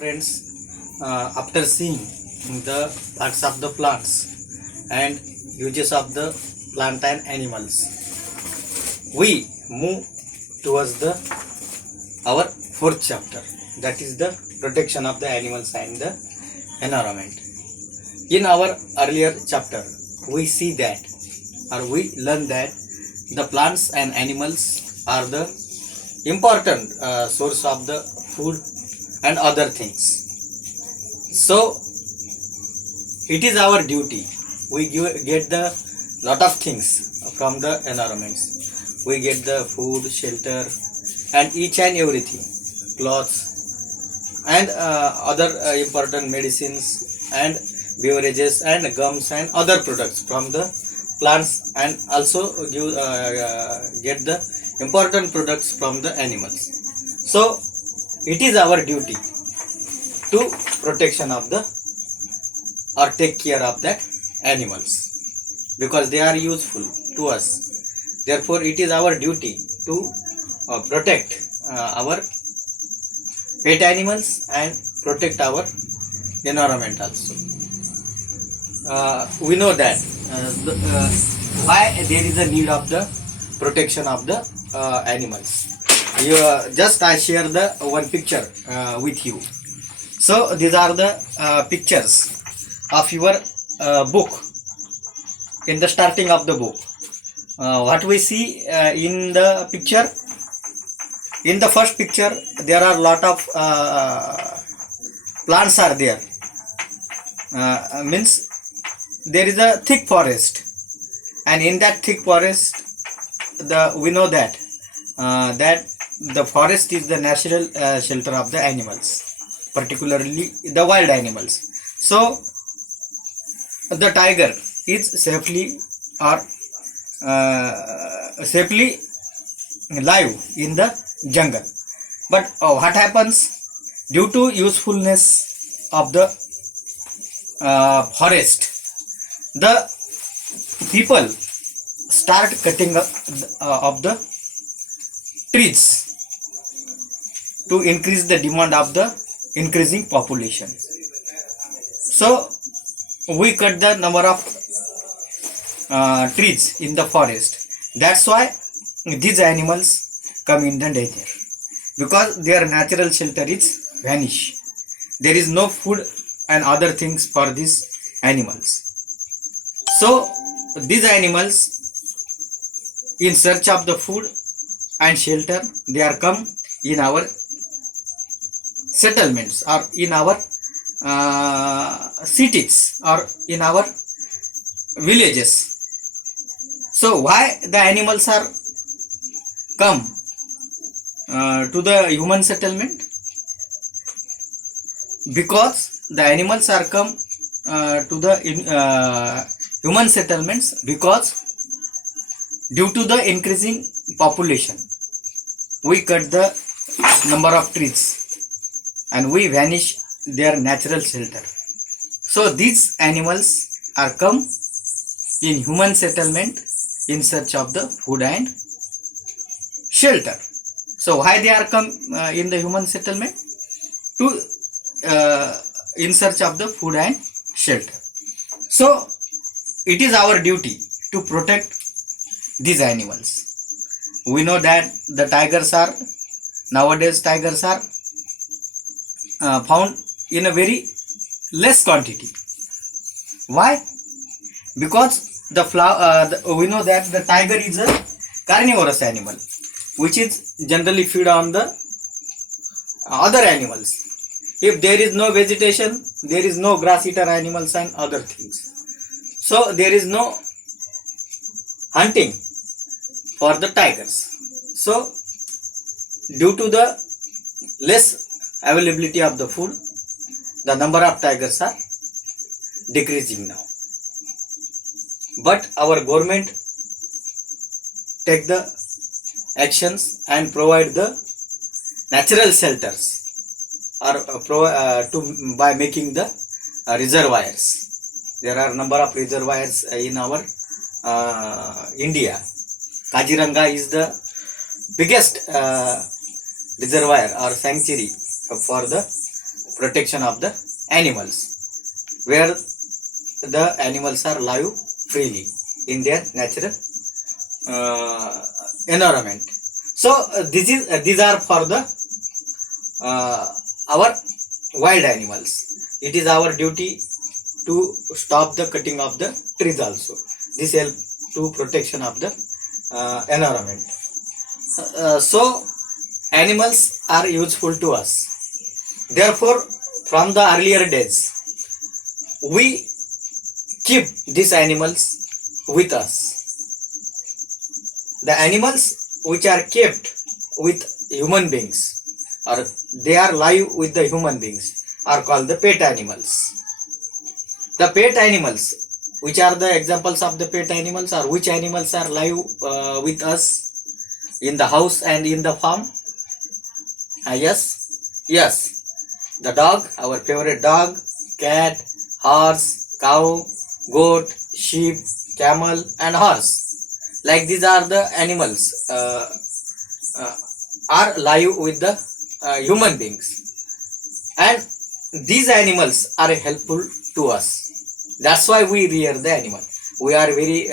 Friends, after seeing the parts of the plants and uses of the plant and animals, we move towards the our fourth chapter, that is the protection of the animals and the environment. In our earlier chapter, we see that or we learn that the plants and animals are the important source of the food and other things. So it is our duty. We get the lot of things from the environments. We get the food, shelter, and each and everything, clothes, and other important medicines and beverages and gums and other products from the plants, and also get the important products from the animals. So it is our duty to protection of the or take care of that animals, because they are useful to us. Therefore it is our duty to protect our pet animals and protect our environment also. We know that why there is a need of the protection of the animals. Just I share the one picture with you. So these are the pictures of your book. In the starting of the book, what we see in the picture, in the first picture there are lot of plants are there. Means there is a thick forest, and in that thick forest we know that that the forest is the natural shelter of the animals, particularly the wild animals. So the tiger is safely or safely live in the jungle. But what happens, due to usefulness of the forest, the people start cutting up of the trees to increase the demand of the increasing population. So we cut the number of trees in the forest. That's why these animals come in the danger, because their natural shelter is vanish. There is no food and other things for these animals. So these animals, in search of the food and shelter, they are come in our settlements or in our cities or in our villages. So why the animals are come to the human settlement? Because the animals are come to the human settlements because due to the increasing population, we cut the number of trees and we vanish their natural shelter. So these animals are come in human settlement in search of the food and shelter. So why they are come in the human settlement? To in search of the food and shelter. So it is our duty to protect these animals. We know that the tigers are nowadays found in a very less quantity. Why? Because we know that the tiger is a carnivorous animal, which is generally feed on the other animals. If there is no vegetation, there is no grass eater animals and other things. So there is no hunting for the tigers. So due to the less availability of the food, the number of tigers are decreasing now. But our government take the actions and provide the natural shelters or by making the reservoirs. There are number of reservoirs in our India. Kaziranga is the biggest reservoir or sanctuary for the protection of the animals, where the animals are live freely in their natural environment. So these are for the our wild animals. It is our duty to stop the cutting of the trees also. This help to protection of the environment. So animals are useful to us. Therefore, from the earlier days, we keep these animals with us. The animals which are kept with human beings, or they are live with the human beings, are called the pet animals. The pet animals, which are the examples of the pet animals, or which animals are live with us in the house and in the farm? Yes, the dog, our favorite dog, cat, horse, cow, goat, sheep, camel, and horse. Like these are the animals are live with the human beings, and these animals are helpful to us. That's why we rear the animal. We are very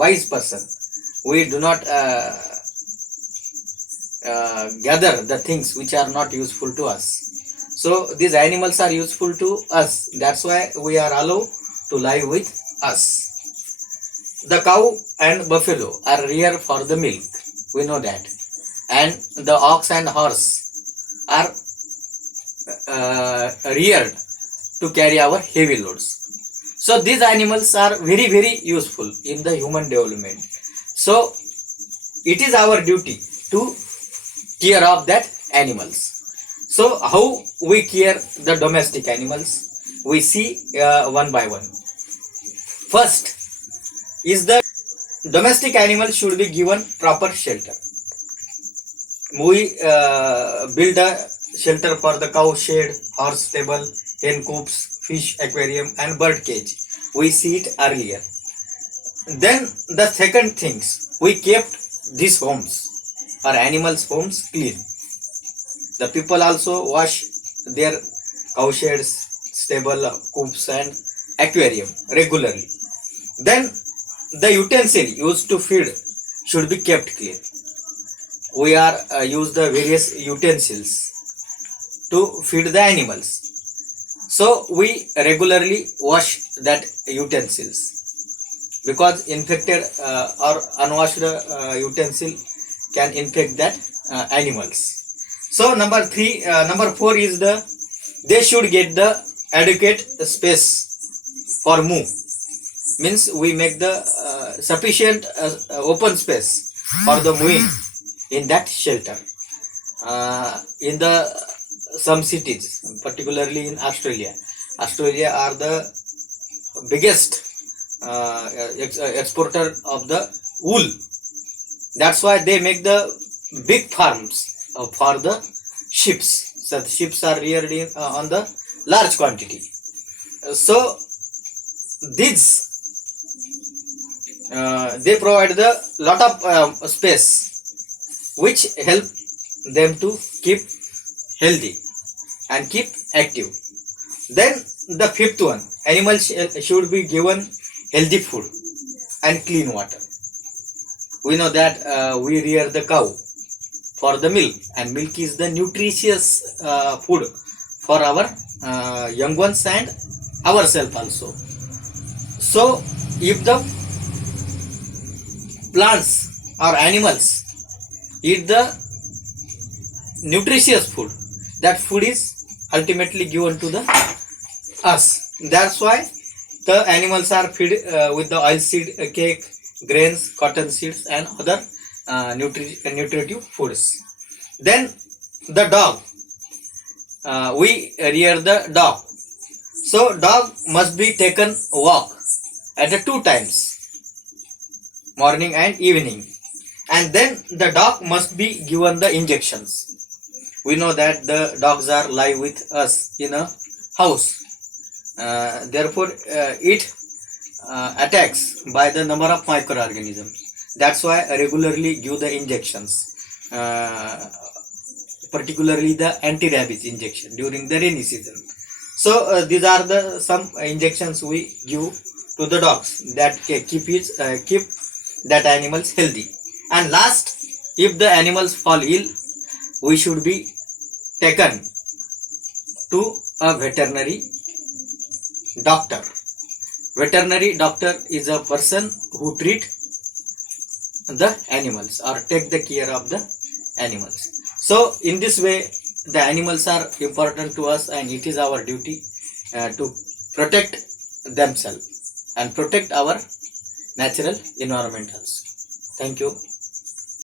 wise person. We do not gather the things which are not useful to us. So these animals are useful to us. That's why we are allowed to live with us. The cow and buffalo are reared for the milk. We know that. And the ox and horse are reared to carry our heavy loads. So these animals are very, very useful in the human development. So it is our duty to care of that animals. So how we care the domestic animals? We see one by one. First is the domestic animal should be given proper shelter. We build a shelter for the cow shed, horse stable, hen coops, fish aquarium, and bird cage. We see it earlier. Then the second things, we kept these homes or animals' homes clean. The people also wash their cow sheds, stable, coops, and aquarium regularly. Then the utensil used to feed should be kept clean. We are use the various utensils to feed the animals. So we regularly wash that utensils, because infected or unwashed utensil can infect that animals. So number 4 is they should get the adequate space for move. Means we make the sufficient open space for the moving in that shelter. In the some cities, particularly in Australia are the biggest exporter of the wool. That's why they make the big farms for the sheep. So the sheep are reared on the large quantity. So these they provide the lot of space, which help them to keep healthy and keep active. Then the fifth one, animals should be given healthy food and clean water. We know that we rear the cow for the milk, and milk is the nutritious food for our young ones and ourselves also. So if the plants or animals eat the nutritious food, that food is ultimately given to the us. That's why the animals are fed with the oilseed cake, grains, cotton seeds, and other nutritive foods. Then the dog, we rear the dog. So dog must be taken walk at the 2 times, morning and evening, and then the dog must be given the injections. We know that the dogs are live with us in a house. Therefore, it attacks by the number of microorganisms. That's why I regularly give the injections particularly the anti-rabies injection during the rainy season. So these are the some injections we give to the dogs that keep that animals healthy. And last, if the animals fall ill, we should be taken to a veterinary doctor. Veterinary doctor is a person who treat the animals or take the care of the animals. So in this way, the animals are important to us, and it is our duty to protect themselves and protect our natural environment also. Thank you.